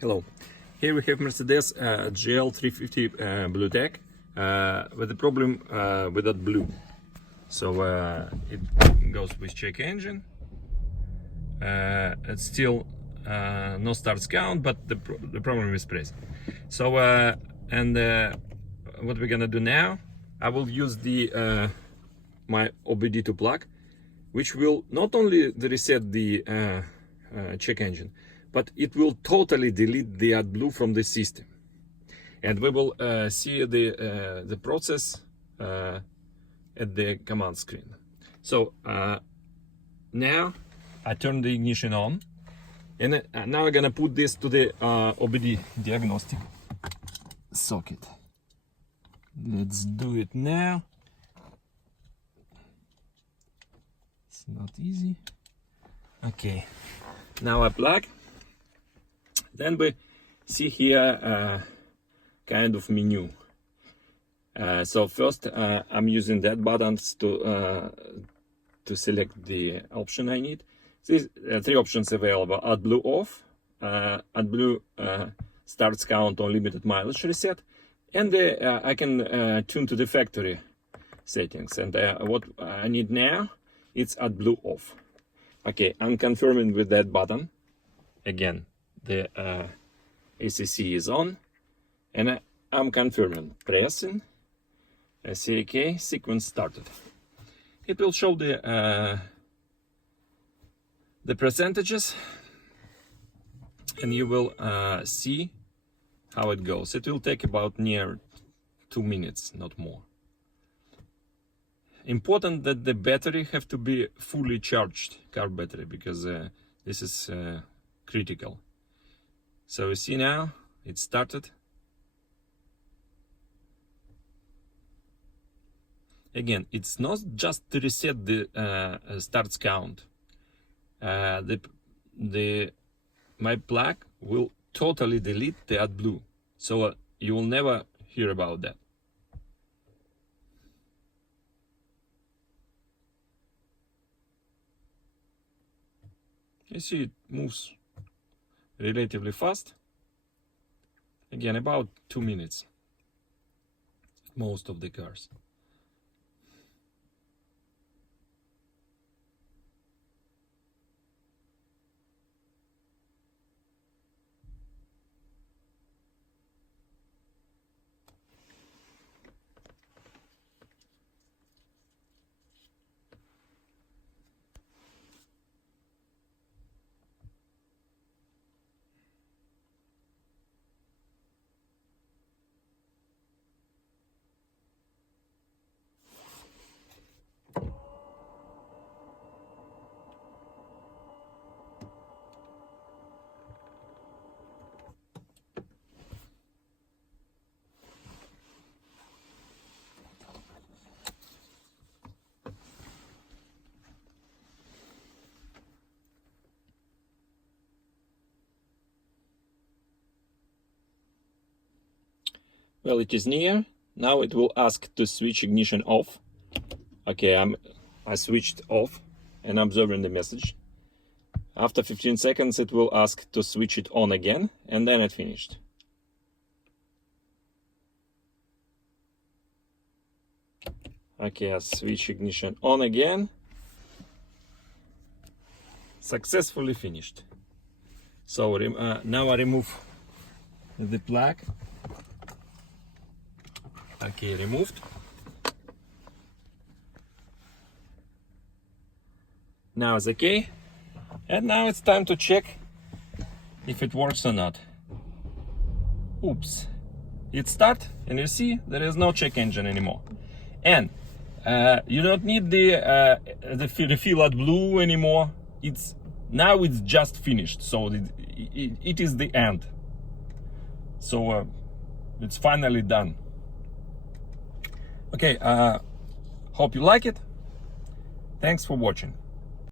Hello, here we have Mercedes GL350 BlueTec with the problem with AdBlue. So it goes with check engine. It's still no starts count, but the problem is present. So what we're gonna do now, I will use the my OBD2 plug, which will not only reset the check engine, but it will totally delete the AdBlue from the system, and we will see the process at the command screen. So now I turn the ignition on, and now I'm gonna put this to the OBD diagnostic socket. Let's do it now. It's not easy. Okay, now I plug. Then we see here kind of menu. So first I'm using that buttons to select the option I need. These three options available: AdBlue off, AdBlue starts count on limited mileage reset, and I can tune to the factory settings. And what I need now, it's AdBlue off. Okay, I'm confirming with that button. Again, the ACC is on, and I'm confirming, pressing, I say OK, sequence started. It will show the percentages, and you will see how it goes. It will take about near 2 minutes, not more. Important that the battery have to be fully charged, car battery, because this is critical. So you see now it started. Again, it's not just to reset the starts count. My plug will totally delete the AdBlue, so you will never hear about that. You see it moves relatively fast. Again, about 2 minutes, most of the cars. Well, it is near. Now it will ask to switch ignition off. Okay, I switched off and observing the message. After 15 seconds it will ask to switch it on again, and then it finished. Okay, I switch ignition on again. Successfully finished. So now I remove the plug. Okay, removed. Now it's okay. And now it's time to check if it works or not. Oops. It starts, and you see there is no check engine anymore. And you don't need the refill AdBlue anymore. Now it's just finished, so it is the end. So it's finally done. Okay, hope you like it. Thanks for watching.